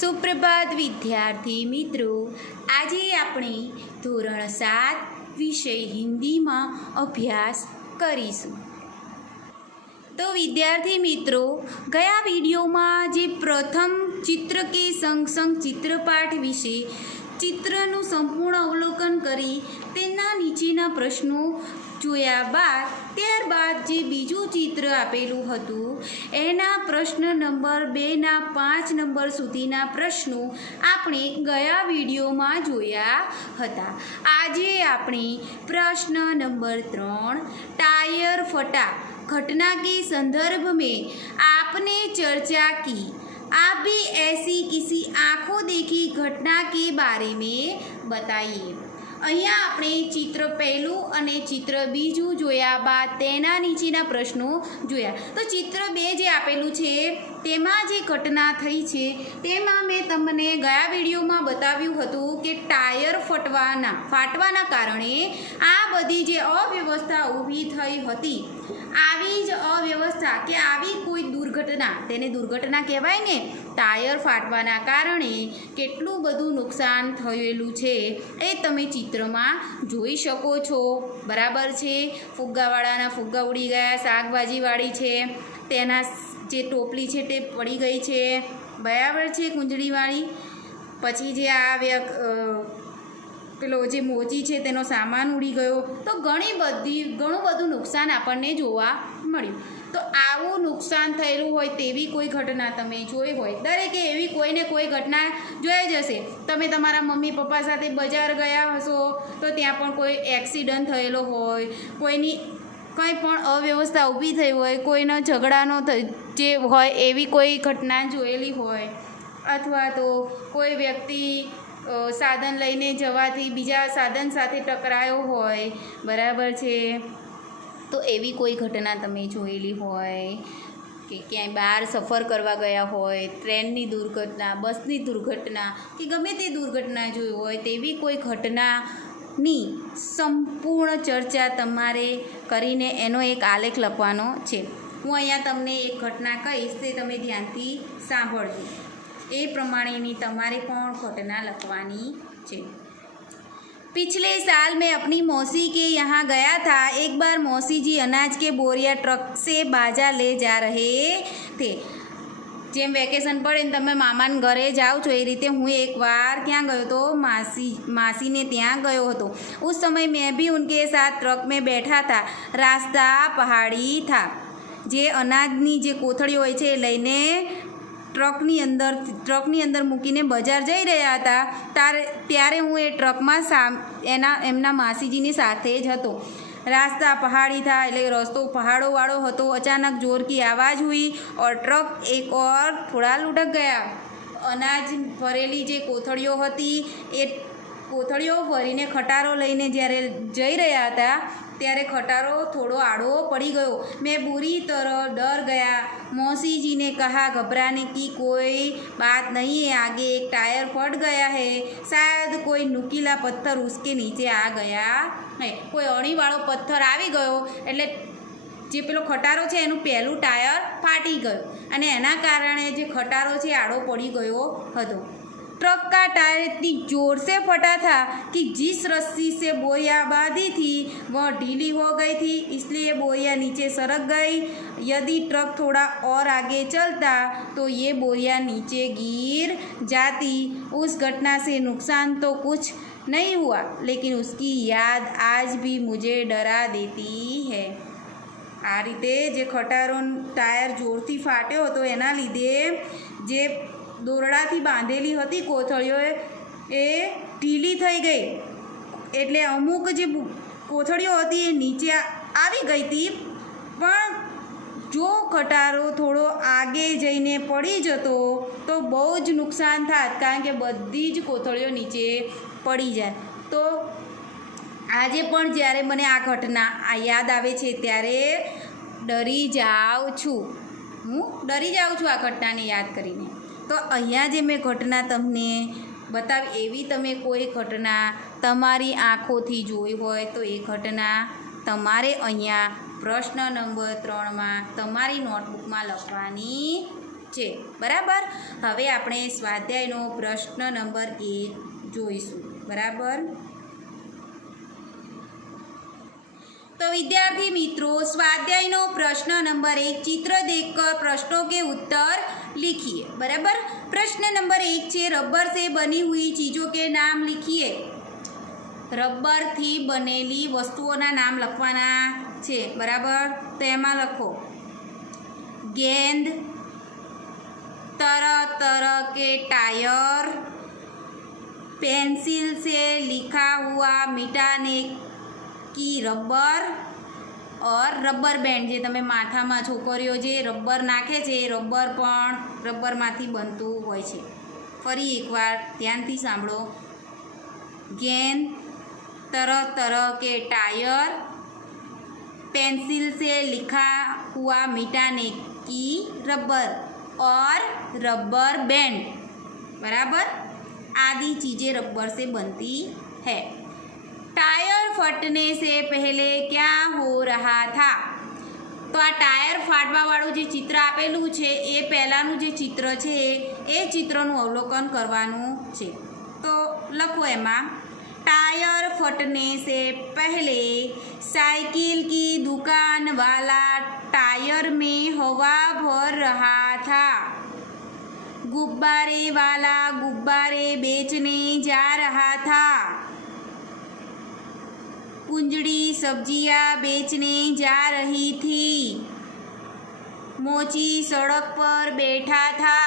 સુપ્રભાત વિદ્યાર્થી મિત્રો, આજે આપણે ધોરણ 7 વિષય હિન્દીમાં અભ્યાસ કરીશું. તો વિદ્યાર્થી મિત્રો, ગયા વિડીયોમાં જે પ્રથમ ચિત્ર કે સંગ સંગ ચિત્રપાઠ વિશે ચિત્રનું સંપૂર્ણ અવલોકન કરી તેના નીચેના પ્રશ્નો જોયા બાદ ત્યારબાદ જે બીજું ચિત્ર આપેલું હતું એના પ્રશ્ન નંબર 2ના 5 નંબર સુધીના પ્રશ્નો આપણે ગયા વિડીયોમાં જોયા હતા. આજે આપણે પ્રશ્ન નંબર 3 टायर फटा घटना के संदर्भ में आपने चर्चा की. आप भी ऐसी किसी आंखों देखी घटना के बारे में बताइए. અહીંયા આપણે ચિત્ર પહેલું અને ચિત્ર બીજું જોયા બાદ તેના નીચેના પ્રશ્નો જોયા. તો ચિત્ર 2 જે આપેલું છે તેમાં જે ઘટના થઈ છે તેમાં મેં તમને ગયા વિડીયોમાં બતાવ્યું હતું કે ટાયર ફાટવાના કારણે આ બધી જે અવ્યવસ્થા ઊભી થઈ હતી, આવી જ અવ્યવસ્થા કે આવી કોઈ દુર્ઘટના, તેને દુર્ઘટના કહેવાય ને, ટાયર ફાટવાના કારણે કેટલું બધું નુકસાન થયેલું છે એ તમે ચિત્રમાં જોઈ શકો છો. બરાબર છે. ફુગ્ગાવાળાના ફુગ્ગા ઉડી ગયા, શાકભાજીવાળી છે તેના જે ટોપલી છે તે પડી ગઈ છે, બરાબર છે, કુંજળીવાળી. પછી જે આ પેલો જે મોચી છે તેનો સામાન ઉડી ગયો. તો ઘણું બધું નુકસાન આપણને જોવા મળ્યું. તો આવું નુકસાન થયેલું હોય તેવી કોઈ ઘટના તમે જોઈ હોય, દરેકે એવી કોઈને કોઈ ઘટના જોઈ જ હશે. તમે તમારા મમ્મી પપ્પા સાથે બજાર ગયા હશો તો ત્યાં પણ કોઈ એક્સિડન્ટ થયેલો હોય, કોઈની કંઈ પણ અવ્યવસ્થા ઊભી થઈ હોય, કોઈનો ઝઘડાનો જે હોય એવી કોઈ ઘટના જોયેલી હોય, અથવા તો કોઈ વ્યક્તિ સાધન લઈને જવાથી બીજા સાધન સાથે ટકરાયો હોય, બરાબર છે, તો એવી કોઈ ઘટના તમે જોયેલી હોય કે ક્યાંય બહાર સફર કરવા ગયા હોય, ટ્રેનની દુર્ઘટના, બસની દુર્ઘટના કે ગમે તે દુર્ઘટના જોઈ હોય તેવી કોઈ ઘટનાની સંપૂર્ણ ચર્ચા તમારે કરીને એનો એક આલેખ લખવાનો છે. હું અહીંયા તમને એક ઘટના કહીશ તે તમે ધ્યાનથી સાંભળજો. એ પ્રમાણેની તમારે પણ ઘટના લખવાની છે. पिछले साल मैं अपनी मौसी के यहाँ गया था. एक बार मौसी जी अनाज के बोरिया ट्रक से बाजार ले जा रहे थे. જેમ વેકેશન પડે ને તમે મામાને ઘરે જાઓ છો એ રીતે હું એકવાર ક્યાં ગયો તો માસીને ત્યાં ગયો હતો. उस समय मैं भी उनके साथ ट्रक में बैठा था. रास्ता पहाड़ी था. જે અનાજની જે કોથળી હોય છે એ લઈને ટ્રકની અંદર મૂકીને બજાર જઈ રહ્યા હતા ત્યારે હું એ ટ્રકમાં એમના માસીજીની સાથે જ હતો. रास्ता पहाड़ी था એટલે રસ્તો પહાડોવાળો હતો. અચાનક જોર કી આવાજ हुई और ट्रक एक और थोड़ा लुढ़क गया. અનાજ ભરેલી જે કોથળીઓ હતી એ કોથળીઓ ભરીને ખટારો લઈને જ્યારે જઈ રહ્યા હતા ત્યારે ખટારો થોડો આડો પડી ગયો. मैं बुरी तरह डर गया. मौसी जी ने कहा घबराने की कोई बात नहीं है, आगे एक टायर फट गया है, शायद कोई नुकीला पत्थर उसके नीचे आ गया है. કોઈ અણીવાળો પથ્થર આવી ગયો એટલે જે પેલો ખટારો છે એનું પહેલું ટાયર ફાટી ગયું અને એના કારણે જે ખટારો છે આડો પડી ગયો હતો. ट्रक का टायर इतनी जोर से फटा था कि जिस रस्सी से बोरिया बांधी थी वह ढीली हो गई थी, इसलिए बोरिया नीचे सरक गई. यदि ट्रक थोड़ा और आगे चलता तो ये बोरिया नीचे गिर जाती. उस घटना से नुकसान तो कुछ नहीं हुआ, लेकिन उसकी याद आज भी मुझे डरा देती है. આ રીતે જે ખટારો ટાયર જોરથી ફાટ્યો હતો એના લીધે જે દોરડાથી બાંધેલી હતી કોથળીઓ એ ઢીલી થઈ ગઈ, એટલે અમુક જે કોથળીઓ હતી એ નીચે આવી ગઈ હતી. પણ જો ખટારો થોડો આગે જઈને પડી જતો તો બહુ જ નુકસાન થાત, કારણ કે બધી જ કોથળીઓ નીચે પડી જાય. તો આજે પણ જ્યારે મને આ ઘટના યાદ આવે છે ત્યારે ડરી જાઉં છું. હું ડરી જાઉં છું આ ઘટનાને યાદ કરીને. તો અહીંયા જે મેં ઘટના તમને બતાવી એવી તમે કોઈ ઘટના તમારી આંખોથી જોઈ હોય તો એ ઘટના તમારે અહીંયા પ્રશ્ન નંબર 3માં તમારી નોટબુકમાં લખવાની છે। બરાબર। હવે આપણે સ્વાધ્યાયનો પ્રશ્ન નંબર 1 જોઈશું। બરાબર। तो विद्यार्थी मित्रों, स्वाध्याय प्रश्न नंबर 1, चित्र देखकर प्रश्नों के उत्तर लिखिए। बराबर। प्रश्न नंबर 1 है, रबर से बनी हुई चीज़ों के नाम लिखिए। रबर थी बनेली वस्तुओं नाम लखवाना छे। बराबर। तो एमां लखो गेंद, तरह तरह के टायर, पेंसिल से लिखा हुआ मिटाने की रबर और रबर बेन्ड जे तमे माथा में छोकरीओ जे रबर नाखे छे रबर पण रबर मांथी बनतुं होय छे। फरी एकवार ध्यानथी सांभळो। गेंद, तरह तरह के टायर, पेंसिल से लिखा हुआ मिटाने की रबर और रबर बैंड। बराबर। आदि चीज़ें रबर से बनती है। टायर फटने से पहले क्या हो रहा था? तो आ टायर फाटवा वाळुं जे चित्र आपेलुं छे ए पहेलानुं जे चित्र छे ए चित्रनुं अवलोकन करवानुं छे। तो लखो एमां टायर फटने से पहले साइकिल की दुकान वाला टायर में हवा भर रहा था। गुब्बारे वाला गुब्बारे बेचने जा रहा था। कुंजड़ी सब्जियां बेचने जा रही थी। मोची सड़क पर बैठा था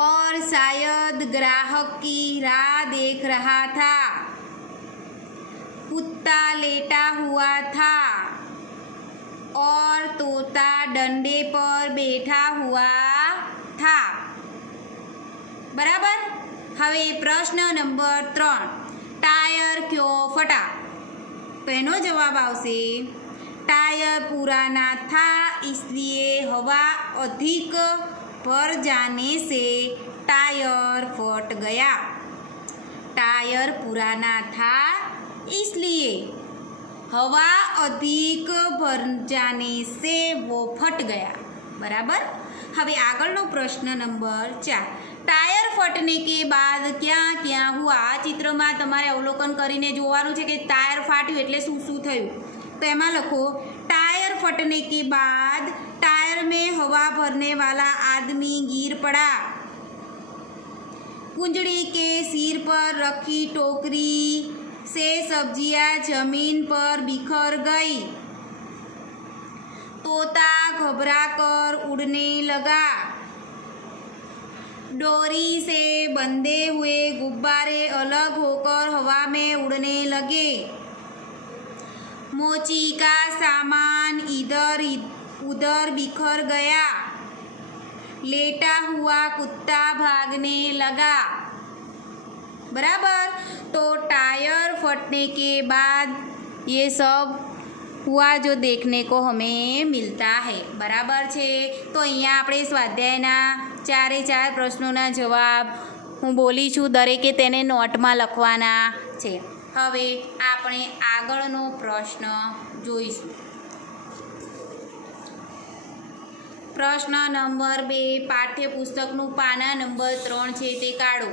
और शायद ग्राहक की राह देख रहा था। कुत्ता लेटा हुआ था और तोता डंडे पर बैठा हुआ था। बराबर। हवे प्रश्न नंबर 3, टायर क्यों फटा? तो एनो जवाब आवशे टायर पुराना था इसलिए हवा अधिक भर जाने से टायर फट गया। टायर पुराना था इसलिए हवा अधिक भर जाने से वो फट गया। बराबर। हवे आगळनो प्रश्न नंबर 4, टायर फटने के बाद क्या क्या हुआ? आ चित्र में तमारे अवलोकन करीने जोवानुं छे के टायर फाट्युं एटले शुं शुं थयुं। तो एमां लखो टायर फटने के बाद टायर में हवा भरने वाला आदमी गिर पड़ा। कुंजड़ी के सिर पर रखी टोकरी से सब्जियां जमीन पर बिखर गई। तोता घबराकर उड़ने लगा। डोरी से बंधे हुए गुब्बारे अलग होकर हवा में उड़ने लगे। मोची का सामान इधर उधर बिखर गया। लेटा हुआ कुत्ता भागने लगा। बराबर। तो टायर फटने के बाद ये सब हुआ जो देखने को हमें मिलता है। बराबर छे। तो अहींया आपणे स्वाध्यायना 4 प्रश्नोना जवाब हूँ बोली छूँ, दरेके तेने नोटमां लखवाना छे। हवे आपणे आगळनो प्रश्न जोईशुं। प्रश्न नंबर 2, पाठ्यपुस्तकनुं पाना नंबर 3 छे ते काढो।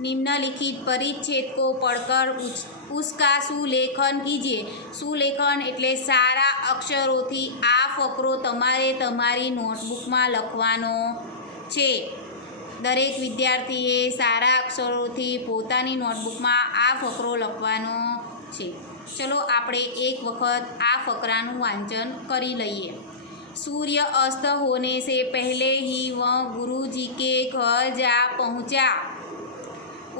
निम्नलिखित परिच्छेद को पढ़कर उसका सुलेखन कीजिए। सुलेखन एटले सारा अक्षरोथी आ फकरो तमारे तमारी नोटबुक में लखवानो छे। दरेक विद्यार्थीए सारा अक्षरोथी पोतानी नोटबुक में आ फकरो लखवानो छे। चलो आपणे एक वखत आ फकरानुं वांचन करी लईए। सूर्य अस्त होने से पहले ही वह गुरुजी के घर जा पहुंचा।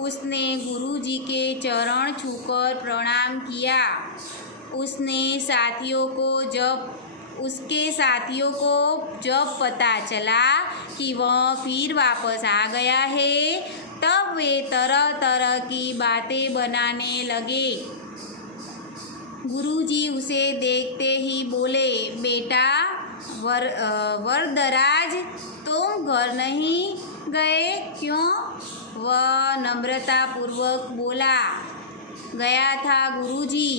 उसने गुरुजी के चरण छूकर प्रणाम किया। उसके साथियों को जब पता चला कि वह फिर वापस आ गया है तब वे तरह तरह की बातें बनाने लगे। गुरुजी उसे देखते ही बोले, बेटा वरदराज, तुम घर नहीं गए क्यों? वह नम्रतापूर्वक बोला, गया था गुरुजी,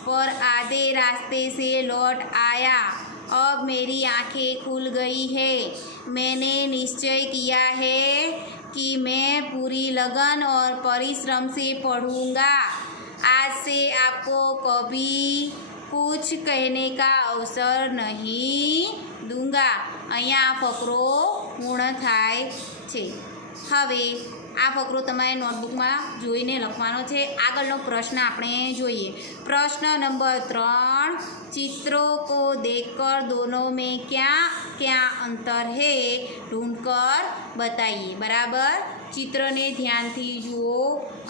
पर आधे रास्ते से लौट आया। अब मेरी आंखें खुल गई है। मैंने निश्चय किया है कि मैं पूरी लगन और परिश्रम से पढ़ूंगा। आज से आपको कभी कुछ कहने का अवसर नहीं दूंगा। અહીંયા આ ફકરો પૂર્ણ થાય છે। હવે આ ફકરો તમારે નોટબુકમાં જોઈને લખવાનો છે। આગળનો પ્રશ્ન આપણે જોઈએ। પ્રશ્ન નંબર 3, चित्रों को देखकर दोनों में क्या क्या अंतर है ढूंढकर बताइए। बराबर, चित्रने ध्यानથી જુઓ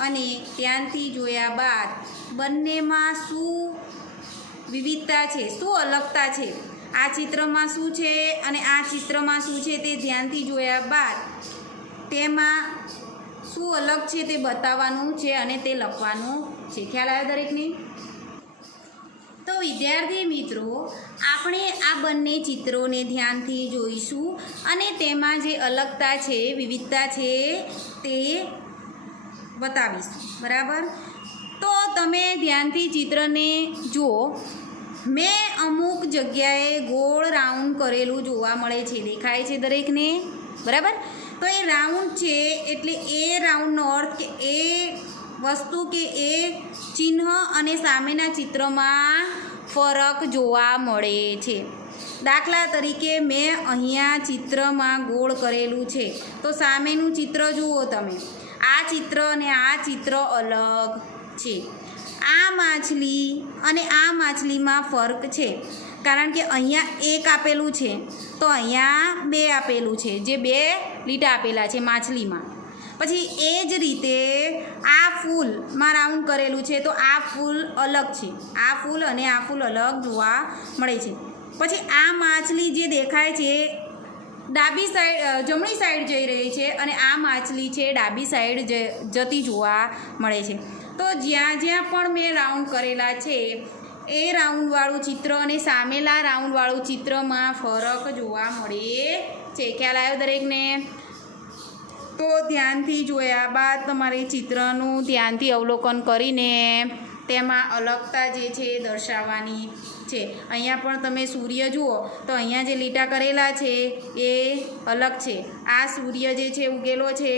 અને ધ્યાનથી જોયા બાદ બંનેમાં શું વિવિધતા છે, શું અલગતા છે, આ ચિત્રમાં શું છે અને આ ચિત્રમાં શું છે તે ધ્યાનથી જોયા બાદ તેમાં શું અલગ છે તે બતાવવાનું છે અને તે લખવાનું છે। ખ્યાલ આવ્યો દરેકને? તો વિદ્યાર્થી મિત્રો, આપણે આ બંને ચિત્રોને ધ્યાનથી જોઈશું અને તેમાં જે અલગતા છે, વિવિધતા છે તે બતાવીશું। બરાબર, તો તમે ધ્યાનથી ચિત્રને જુઓ। મેં અમુક જગ્યાએ ગોળ રાઉન્ડ કરેલું જોવા મળે છે, દેખાય છે દરેકને? બરાબર, તો એ રાઉન્ડ છે એટલે એ રાઉન્ડનો અર્થ કે એ વસ્તુ કે એ ચિહ્ન અને સામેના ચિત્રમાં ફરક જોવા મળે છે। દાખલા તરીકે મેં અહીંયા ચિત્રમાં ગોળ કરેલું છે, તો સામેનું ચિત્ર જુઓ તમે, આ ચિત્ર અને આ ચિત્ર અલગ છે। આ માછલી અને આ માછલીમાં ફરક છે, કારણ કે અહીંયા 1 આપેલું છે તો અહીંયા 2 આપેલું છે, જે 2 લીટા આપેલા છે માછલીમાં। પછી એ જ રીતે આ ફૂલમાં રાઉન્ડ કરેલું છે તો આ ફૂલ અલગ છે, આ ફૂલ અને આ ફૂલ અલગ જોવા મળે છે। પછી આ માછલી જે દેખાય છે ડાબી સાઈડ, જમણી સાઈડ જઈ રહી છે અને આ માછલી છે ડાબી સાઈડ જતી જોવા મળે છે। તો જ્યાં જ્યાં પણ મેં રાઉન્ડ કરેલા છે એ રાઉન્ડવાળું ચિત્ર અને સામેલા રાઉન્ડવાળું ચિત્રમાં ફરક જોવા મળે છે। ખ્યાલ આવ્યો દરેકને? તો ધ્યાનથી જોયા બાદ તમારે ચિત્રનું ધ્યાનથી અવલોકન કરીને તેમાં અલગતા જે છે એ દર્શાવવાની છે। અહીંયા પણ તમે સૂર્ય જુઓ તો અહીંયા જે લીટા કરેલા છે એ અલગ છે, આ સૂર્ય જે છે ઉગેલો છે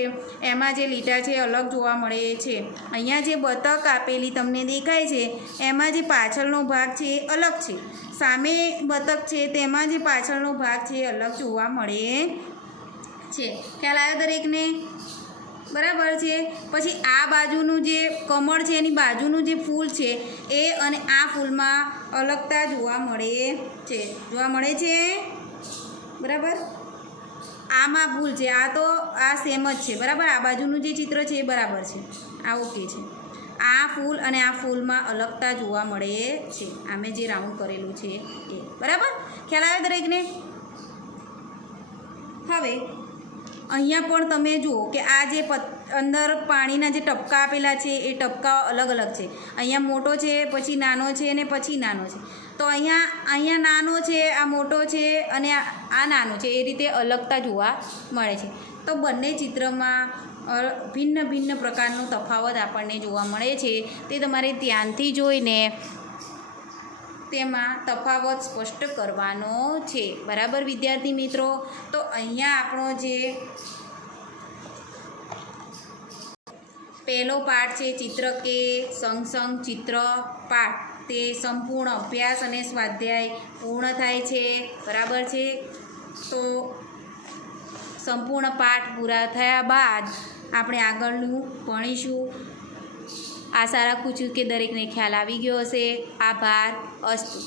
એમાં જે લીટા છે અલગ જોવા મળે છે। અહીંયા જે બતક આપેલી તમને દેખાય છે એમાં જે પાછળનો ભાગ છે એ અલગ છે, સામે બતક છે તેમાં જે પાછળનો ભાગ છે એ અલગ જોવા મળે છે। ખ્યાલ આવ્યો દરેકને? બરાબર છે। પછી આ બાજુનું જે કમળ છે એની બાજુનું જે ફૂલ છે એ અને આ ફૂલમાં અલગતા જોવા મળે છે, જોવા મળે છે। બરાબર, આમાં ભૂલ છે, આ તો આ સેમ જ છે। બરાબર, આ બાજુનું જે ચિત્ર છે એ બરાબર છે, આ ઓકે છે। આ ફૂલ અને આ ફૂલમાં અલગતા જોવા મળે છે, આમે જે રાઉન્ડ કરેલું છે એ। બરાબર, ખ્યાલ આવે દરેકને? હવે અહીંયા પણ તમે જુઓ કે આ જે અંદર પાણીના જે ટપકા આપેલા છે એ ટપકા અલગ અલગ છે, અહીંયા મોટો છે, પછી નાનો છે અને પછી નાનો છે। તો અહીંયા નાનો છે, આ મોટો છે અને આ નાનો છે, એ રીતે અલગતા જોવા મળે છે। તો બંને ચિત્રમાં ભિન્ન ભિન્ન પ્રકારનો તફાવત આપણને જોવા મળે છે, તે તમારે ધ્યાનથી જોઈને તેમાં તફાવત સ્પષ્ટ કરવાનો છે। બરાબર વિદ્યાર્થી મિત્રો? તો અહીંયા આપણો જે પહેલો પાઠ છે ચિત્ર કે સંગ ચિત્ર પાઠ, તે સંપૂર્ણ અભ્યાસ અને સ્વાધ્યાય પૂર્ણ થાય છે। બરાબર છે? તો સંપૂર્ણ પાઠ પૂરા થયા બાદ આપણે આગળનું ભણીશું। આશા રાખું છું કે દરેકને ખ્યાલ આવી ગયો હશે। આભાર, અસ્તુ।